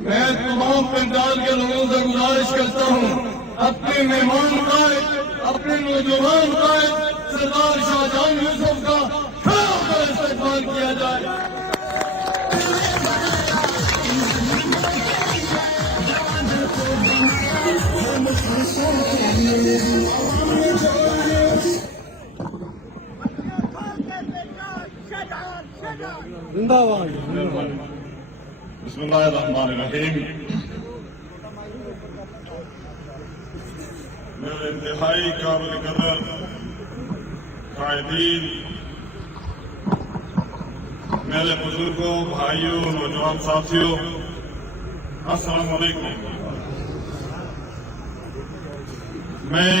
میں تمام پنڈال کے لوگوں سے گزارش کرتا ہوں اپنے مہمان قائد اپنے نوجوان قائد سردار شاہ جہاں یوسف کا کھڑا ہو کر استقبال کیا جائے۔ زندہ باد۔ بسم اللہ الرحمن الرحیم۔ میرے انتہائی قابل قدر قائدین، میرے بزرگوں، بھائیوں، نوجوان ساتھیوں، السلام علیکم۔ میں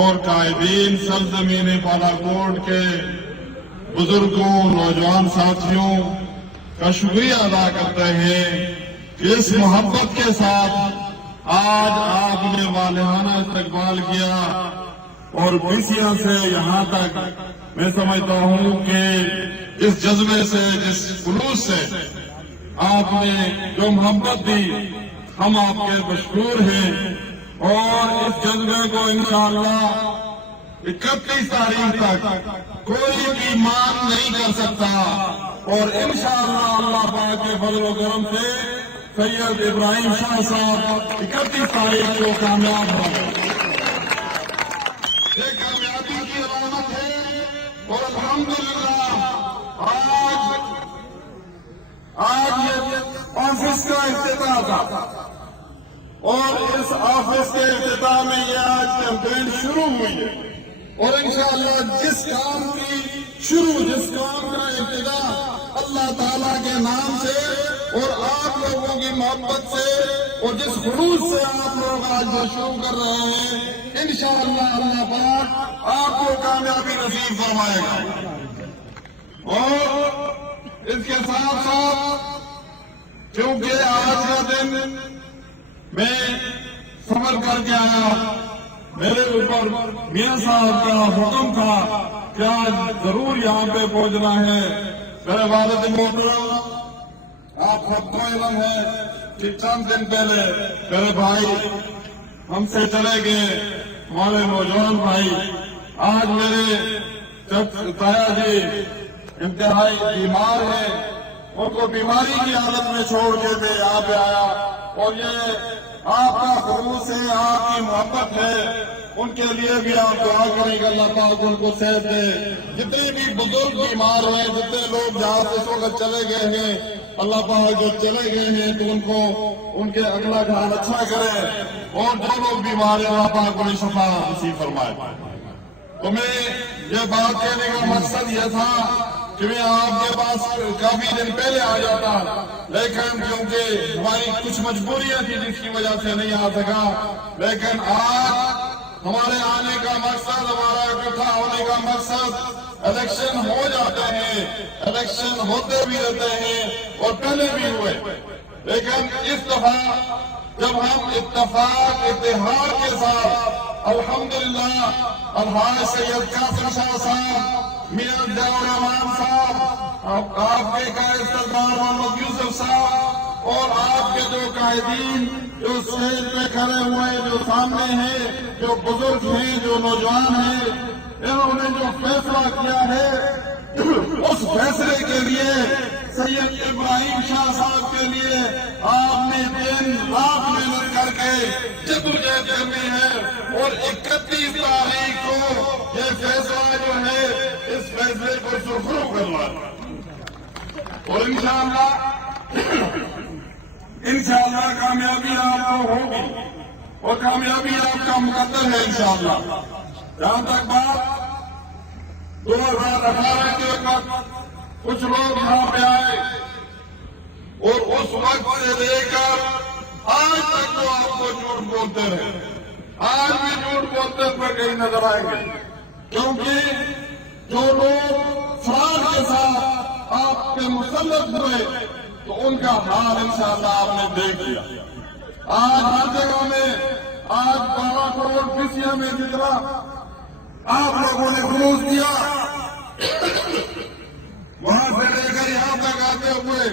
اور قائدین سرزمین بالاکوٹ کے بزرگوں، نوجوان ساتھیوں کا شکریہ ادا کرتے ہیں کہ اس محبت کے ساتھ آج آپ نے والہانہ استقبال کیا اور بیسیاں سے یہاں تک میں سمجھتا ہوں کہ اس جذبے سے، جس خلوص سے آپ نے جو محبت دی، ہم آپ کے مشکور ہیں اور اس جذبے کو انشاءاللہ 31 تاریخ تک کوئی بھی مان نہیں کر سکتا اور انشاءاللہ اللہ پاک کے فضل و کرم سے سید ابراہیم شاہ صاحب 31 تاریخ کو کامیاب ہوں گے۔ یہ کامیابی کی علامت ہے اور الحمدللہ آج یہ آفس کا افتتاح تھا اور اس آفس کے افتتاح میں یہ آج کیمپین شروع ہوئی ہے اور انشاءاللہ جس کام کا ابتدا اللہ تعالیٰ کے نام سے اور آپ لوگوں کی محبت سے اور جس خلوص سے آپ لوگ آج جو شروع کر رہے ہیں، انشاءاللہ اللہ پاک آپ کو کامیابی نصیب فرمائے گا۔ اور اس کے ساتھ ساتھ کیونکہ آج کا دن میں سفر کر کے آیا، میرے اوپر میاں صاحب کا حکم تھا کہ آج ضرور یہاں پہ پہنچنا ہے۔ میرے والد محترم، آپ سب کو علم ہے کہ چند دن پہلے میرے بھائی ہم سے چلے گئے، ہمارے نوجوان بھائی۔ آج میرے تایا جی انتہائی بیمار ہیں، ان کو بیماری کی حالت میں چھوڑ کے میں یہاں پہ آیا اور یہ آپ کا خلوص ہے، آپ کی محبت ہے، ان کے لیے بھی آپ دعا کریں گے اللہ پاک ان کو صحت دے۔ جتنے بھی بزرگ بیمار ہوئے، جتنے لوگ جہاں سے اس وقت چلے گئے ہیں، اللہ پاک جو چلے گئے ہیں تو ان کو ان کے اگلا حال اچھا کرے اور جو لوگ بیمار ہیں اللہ پاک انہیں شفا نصیب فرمائے۔ تو میں یہ بات کہنے کا مقصد یہ تھا کہ میں آپ کے پاس کافی دن پہلے آ جاتا، لیکن کیونکہ ہماری کچھ مجبوریاں تھی جس کی وجہ سے نہیں آ سکا، لیکن آج ہمارے آنے کا مقصد، ہمارا اکٹھا ہونے کا مقصد، الیکشن ہو جاتے ہیں، الیکشن ہوتے بھی رہتے ہیں اور پہلے بھی ہوئے، لیکن اس دفعہ جب ہم اتفاق اتحاد کے ساتھ الحمدللہ الحاج سید قاسم شاہ صاحب، میاں ضیاء الرحمان صاحب، آپ کے قائد سردار محمد یوسف صاحب اور آپ کے جو قائدین جو اسٹیج پہ کھڑے ہوئے، جو سامنے ہیں، جو بزرگ ہیں، جو نوجوان ہیں، انہوں نے جو فیصلہ کیا ہے اس فیصلے کے لیے سید ابراہیم شاہ صاحب کے لیے آپ نے دن رات محنت کر کے جدوجہد کرنی ہے اور 31 تاریخ کو یہ فیصلہ جو ہے اس فیصلے کو سرخرو کرنا ہے اور انشاءاللہ کامیابی آپ کو ہوگی اور کامیابی آپ کا مقدر ہے انشاءاللہ۔ جہاں تک بات 2018 کے وقت کچھ لوگ یہاں پہ آئے اور اس وقت سے لے کر آج تک وہ آپ کو جھوٹ بولتے رہے، آج بھی جھوٹ بولتے پر کہیں نظر آئیں گے، کیونکہ جو لوگ فرار کے ساتھ آپ کے مسلط ہوئے تو ان کا حال انشاءاللہ آپ نے دیکھ لیا۔ آج ہر جگہ میں، آج 12 کروڑ بیسیاں میں جتنا آپ لوگوں نے خلوص دیا، وہاں سے لے کر یہاں تک آتے ہوئے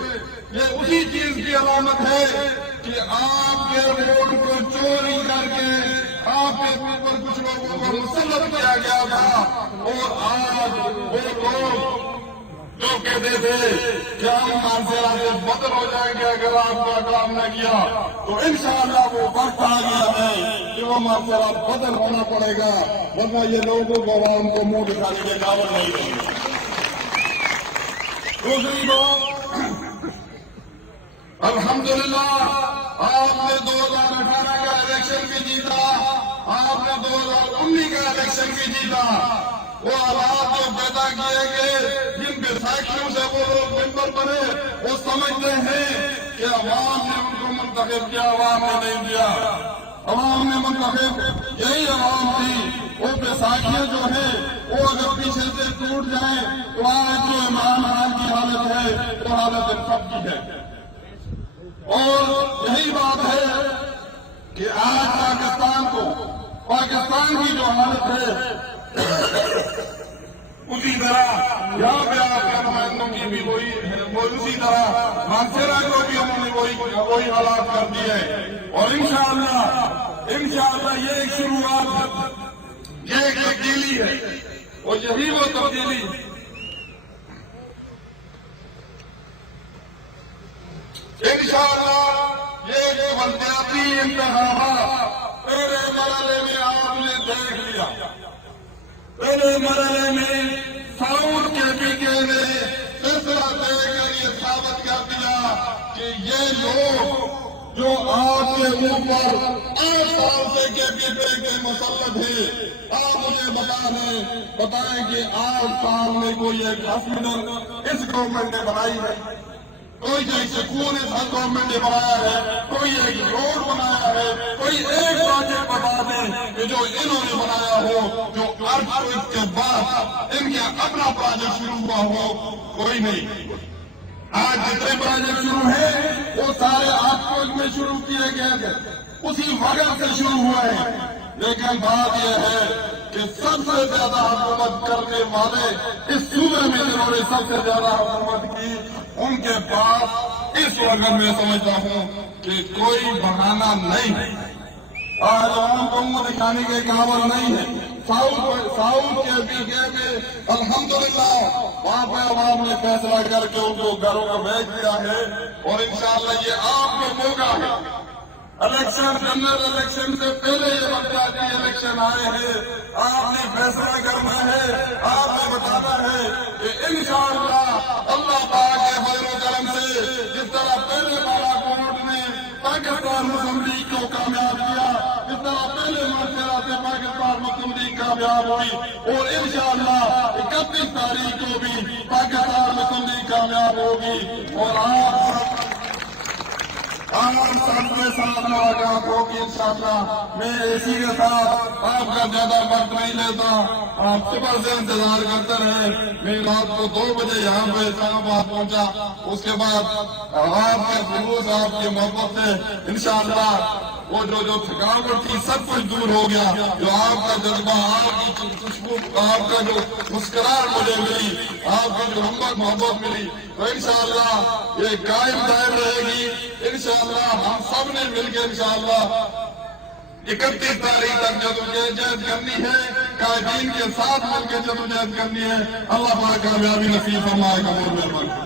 یہ اسی چیز کی علامت ہے کہ آپ کے ووٹ کو چوری کر کے آپ کے اوپر کچھ لوگوں کو مسلط کیا گیا تھا، اور آج وہ لوگ جو کہتے تھے کہ ہم مانسیرا سے بدل ہو جائیں گے اگر آپ کا کام نہ کیا، تو انشاءاللہ وہ وقت آ گیا ہے کہ وہ مانسیرا بدل ہونا پڑے گا، ورنہ یہ لوگوں کو عوام کو منہ دکھانے کے قابل نہیں دیں گے۔ دوسری بات، الحمدللہ آپ نے 2018 کا الیکشن بھی جیتا، آپ نے 2019 کا الیکشن بھی جیتا۔ وہ حالات جو پیدا کیے گئے، جن بیساکھیوں سے وہ لوگ ممبر بنے، وہ سمجھتے ہیں کہ عوام نے ان کو منتخب کیا، عوام نے نہیں دیا۔ عوام نے منتخب یہی عوام تھی۔ وہ بیساکھیاں جو ہیں وہ اگر پیچھے سے ٹوٹ جائیں تو آج جو عمران خان کی حالت ہے وہ حالت ان سب کی ہے۔ اور یہی بات ہے کہ آج پاکستان کی جو حالت ہے اسی طرح یہاں پہ آپ کے نمائندوں کی بھی وہی اسی طرح مانسیرا کو بھی انہوں نے وہی حالات کر دیے، اور انشاءاللہ یہ ایک شروعات ہے، یہ ایک تبدیلی ہے، اور یہی وہ تبدیلی انشاءاللہ یہ جو بلدیاتی انتخابات پہلے مرحلے میں آپ نے دیکھ لیا۔ پہلے مرحلے میں ساؤتھ کے پی کے نے فیصلہ دے کر یہ ثابت کر دیا کہ یہ لوگ جو آپ کے اوپر 8 سال سے کے مسلط ہیں، آپ مجھے بتائیں کہ 8 سال میں کوئی ایک ہاسپٹل اس گورنمنٹ نے بنائی ہے، کوئی ایک سکول اس گورنمنٹ نے بنایا ہے، کوئی ایک روڈ بنایا ہے، کوئی ایک پروجیکٹ بتا دیں کہ جو انہوں نے بنایا ہو، جو ارتھ کے بعد ان کا اپنا پروجیکٹ شروع ہوا ہو، کوئی نہیں۔ آج جتنے پروجیکٹ شروع ہیں وہ سارے ارتھ میں شروع کیے گئے تھے، اسی وقت سے شروع ہوئے ہیں، لیکن بات یہ ہے کہ سب سے زیادہ حکومت کرنے والے اس صوبے میں جنہوں نے سب سے زیادہ حکومت کی، ان کے پاس اس وقت میں سمجھتا ہوں کہ کوئی بہانہ نہیں ہے، آج عوام کو منہ دکھانے کے قابل نہیں ہے۔ ساؤتھ کے پی کے میں الحمدللہ وہاں پہ عوام نے فیصلہ کر کے ان کو گھروں کو بھیج دیا ہے، اور انشاءاللہ یہ آپ کو موقع ہے۔ الیکشن جنرل الیکشن سے پہلے یہ بلدیاتی الیکشن آئے ہیں، آپ نے فیصلہ کرنا ہے، آپ نے بتانا ہے کہ انشاءاللہ اللہ پاک کے فضل و کرم سے جس طرح پہلے بالا کوٹ نے پاکستان مسلم لیگ کو کامیاب کیا، جس طرح پہلے مانسیرا سے پاکستان مسلم لیگ کامیاب ہوئی، اور انشاءاللہ 31 تاریخ کو بھی پاکستان مسلم لیگ کامیاب ہوگی، اور آپ سب کے ساتھ ملاقات ہوگی انشاءاللہ۔ میں اسی کے ساتھ آپ کا زیادہ وقت نہیں لیتا، آپ صبح سے انتظار کرتے رہے، میں رات کو 2 بجے یہاں پہ اسلام آباد پہنچا، اس کے بعد آپ کے خلوص آپ کی محبت سے انشاءاللہ وہ جو تھکاوٹ تھی سب کچھ دور ہو گیا، جو آپ کا جذبہ، آپ کی خوشبو، آپ کا جو مسکراہٹ مجھے ملی، آپ کی جو محبت ملی، تو انشاءاللہ یہ قائم دائم رہے گی۔ انشاءاللہ ہم سب نے مل کے انشاءاللہ 31 تاریخ تک جدوجہد کرنی ہے، قائدین کے ساتھ مل کے جدوجہد کرنی ہے۔ اللہ پاک کامیابی نصیب فرمائے، قبول مہربانی۔